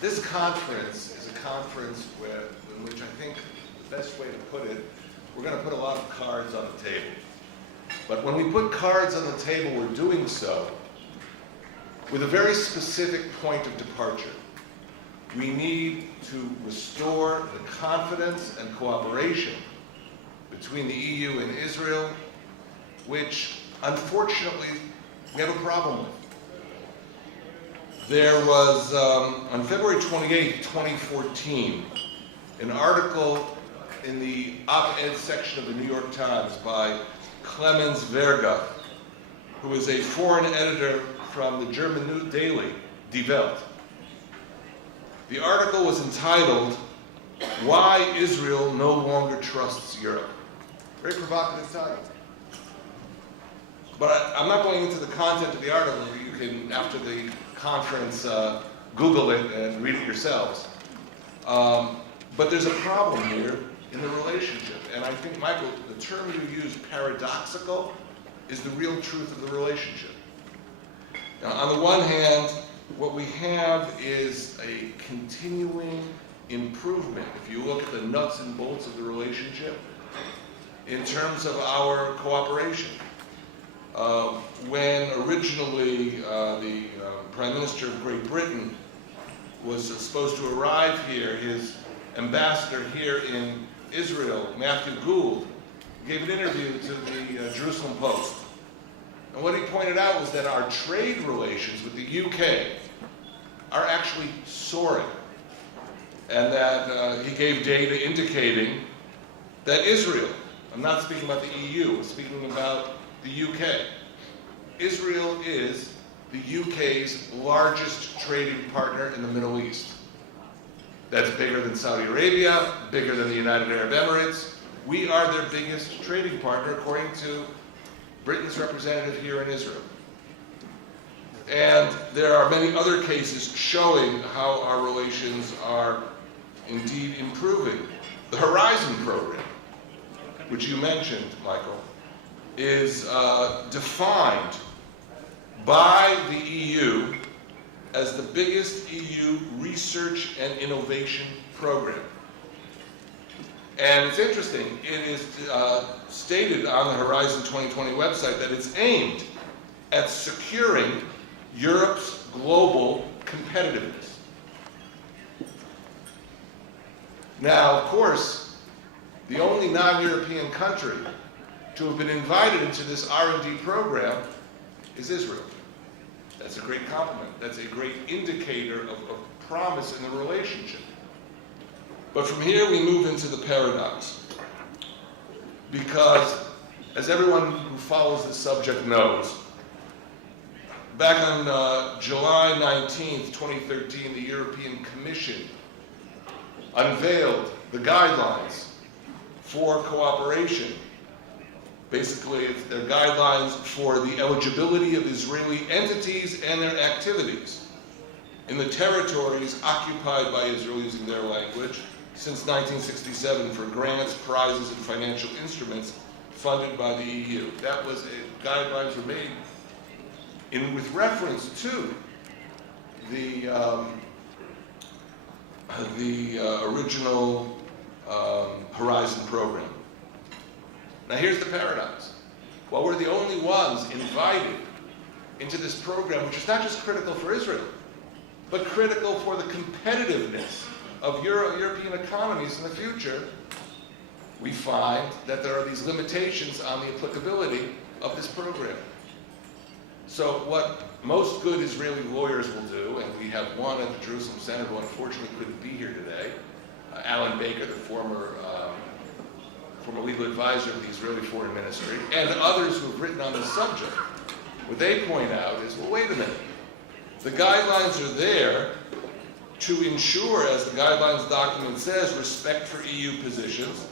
This conference is a conference in which I think the best way to put it, we're going to put a lot of cards on the table. But when we put cards on the table, we're doing so with a very specific point of departure. We need to restore the confidence and cooperation between the EU and Israel, which unfortunately we have a problem with. There was, on February 28, 2014, an article in the op-ed section of the New York Times by Clemens Verga, who is a foreign editor from the German news daily, Die Welt. The article was entitled, "Why Israel No Longer Trusts Europe." Very provocative title. But I'm not going into the content of the article. You can, after the conference, Google it and read it yourselves. But there's a problem here in the relationship. And I think, Michael, the term you used, paradoxical, is the real truth of the relationship. Now, on the one hand, what we have is a continuing improvement, if you look at the nuts and bolts of the relationship, in terms of our cooperation. When originally the Prime Minister of Great Britain was supposed to arrive here, his ambassador here in Israel, Matthew Gould, gave an interview to the Jerusalem Post. And what he pointed out was that our trade relations with the UK are actually soaring. And that he gave data indicating that Israel, I'm not speaking about the EU, I'm speaking about the UK. Israel is the UK's largest trading partner in the Middle East. That's bigger than Saudi Arabia, bigger than the United Arab Emirates. We are their biggest trading partner, according to Britain's representative here in Israel. And there are many other cases showing how our relations are indeed improving. The Horizon program, which you mentioned, Michael, is defined by the EU as the biggest EU research and innovation program. And it's interesting, it is stated on the Horizon 2020 website that it's aimed at securing Europe's global competitiveness. Now, of course, the only non-European country to have been invited into this R&D program is Israel. That's a great compliment. That's a great indicator of promise in the relationship. But from here we move into the paradox. Because, as everyone who follows this subject knows, back on July 19th, 2013, the European Commission unveiled the guidelines for cooperation. Basically, it's their guidelines for the eligibility of Israeli entities and their activities in the territories occupied by Israel, using their language, since 1967 for grants, prizes, and financial instruments funded by the EU. That was guidelines were made with reference to the original Horizon program. Now here's the paradox. While we're the only ones invited into this program, which is not just critical for Israel, but critical for the competitiveness of European economies in the future, we find that there are these limitations on the applicability of this program. So what most good Israeli lawyers will do, and we have one at the Jerusalem Center who unfortunately couldn't be here today, Alan Baker, the former legal advisor of the Israeli Foreign Ministry, and others who have written on this subject, what they point out is, well, wait a minute. The guidelines are there to ensure, as the guidelines document says, respect for EU positions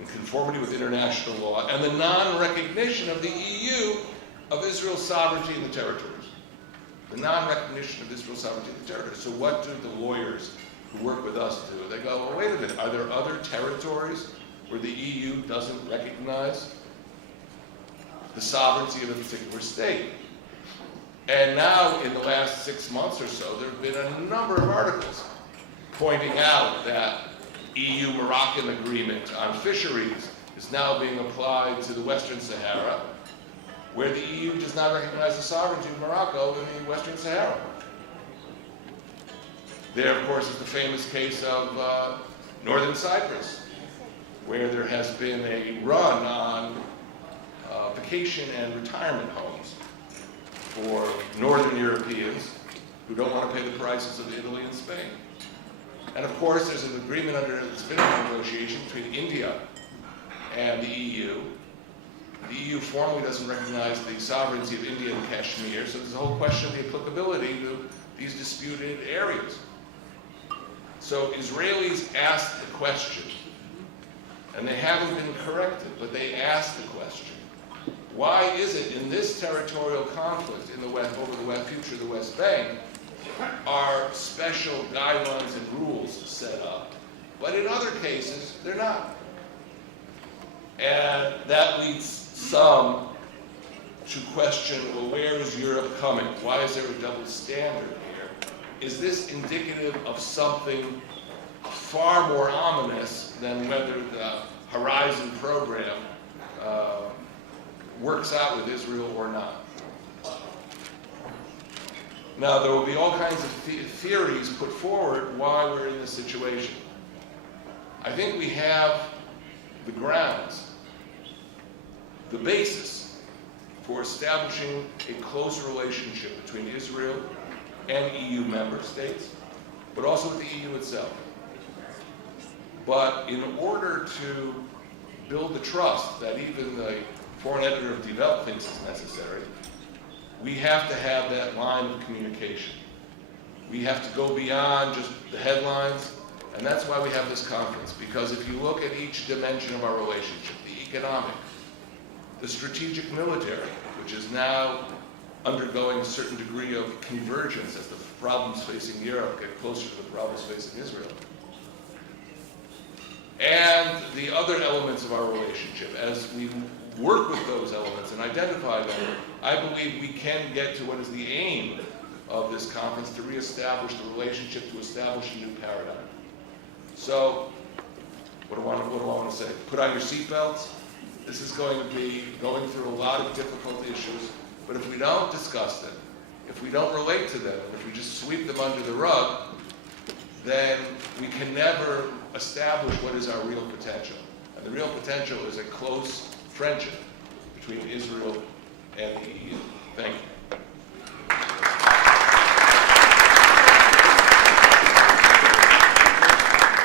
in conformity with international law and the non-recognition of the EU of Israel's sovereignty in the territories. The non-recognition of Israel's sovereignty in the territories. So what do the lawyers who work with us do? They go, well, wait a minute, are there other territories where the EU doesn't recognize the sovereignty of a particular state? And now, in the last 6 months or so, there have been a number of articles pointing out that EU-Moroccan agreement on fisheries is now being applied to the Western Sahara, where the EU does not recognize the sovereignty of Morocco in the Western Sahara. There, of course, is the famous case of Northern Cyprus, where there has been a run on vacation and retirement homes for Northern Europeans who don't want to pay the prices of Italy and Spain. And of course, there's an agreement that's been under negotiation between India and the EU. The EU formally doesn't recognize the sovereignty of India and Kashmir, so there's a whole question of the applicability to these disputed areas. So Israelis asked the question, and they haven't been corrected, but they asked the question, why is it in this territorial conflict in the West, over the future of the West Bank, are special guidelines and rules set up, but in other cases, they're not? And that leads some to question, well, where is Europe coming? Why is there a double standard here? Is this indicative of something far more ominous than whether the Horizon program works out with Israel or not? Now, there will be all kinds of theories put forward why we're in this situation. I think we have the grounds, the basis for establishing a close relationship between Israel and EU member states, but also with the EU itself. But in order to build the trust that even the foreign editor of Develop thinks is necessary, we have to have that line of communication. We have to go beyond just the headlines, and that's why we have this conference, because if you look at each dimension of our relationship, the economic, the strategic military, which is now undergoing a certain degree of convergence as the problems facing Europe get closer to the problems facing Israel, and the other elements of our relationship, as we work with those elements and identify them, I believe we can get to what is the aim of this conference, to reestablish the relationship, to establish a new paradigm. So, what do I want to say? Put on your seatbelts. This is going to be going through a lot of difficult issues, but if we don't discuss them, if we don't relate to them, if we just sweep them under the rug, then we can never establish what is our real potential. And the real potential is a close friendship between Israel and the EU. Thank you.